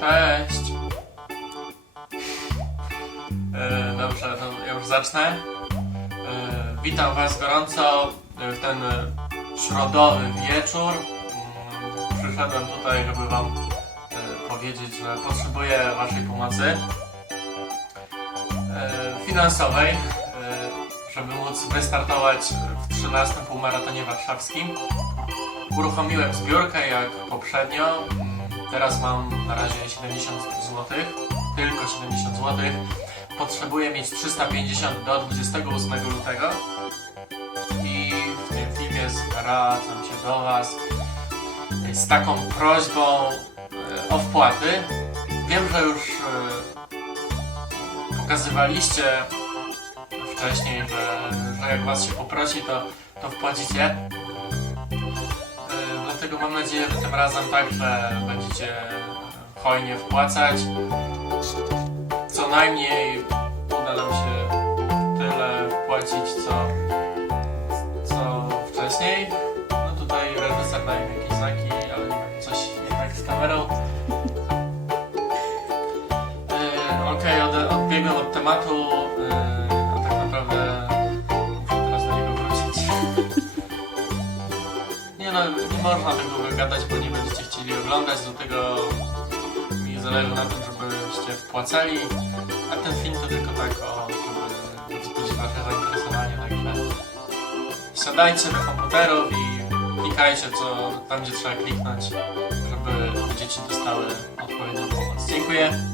Cześć! E, dobrze, to ja już zacznę. E, witam Was gorąco w ten środowy wieczór. Mm, Przyszedłem tutaj, żeby Wam e, powiedzieć, że potrzebuję Waszej pomocy e, finansowej, e, żeby móc wystartować w 13 półmaratonie warszawskim. Uruchomiłem zbiórkę jak poprzednio. Teraz mam na razie 70 zł, tylko 70 zł. Potrzebuję mieć 350 do 28 lutego. I w tym filmie zwracam się do Was z taką prośbą e, o wpłaty. Wiem, że już e, pokazywaliście wcześniej, że, że jak Was się poprosi, to, to wpłacicie. Dlatego mam nadzieję, że tym razem także będziecie hojnie wpłacać. Co najmniej uda nam się tyle wpłacić, co, co wcześniej. No tutaj reżyser daje mi jakieś znaki, ale nie wiem, coś jednak z kamerą. Yy, Okej, od, odbiegłem od tematu, yy, Nie no, nie można tak długo bo nie będziecie chcieli oglądać, dlatego mi zależy na tym, żebyście wpłacali, a ten film to tylko tak o, żeby wzbudzić wasze zainteresowanie, także siadajcie do komputerów i klikajcie co tam, gdzie trzeba kliknąć, żeby dzieci dostały odpowiednią pomoc. Dziękuję.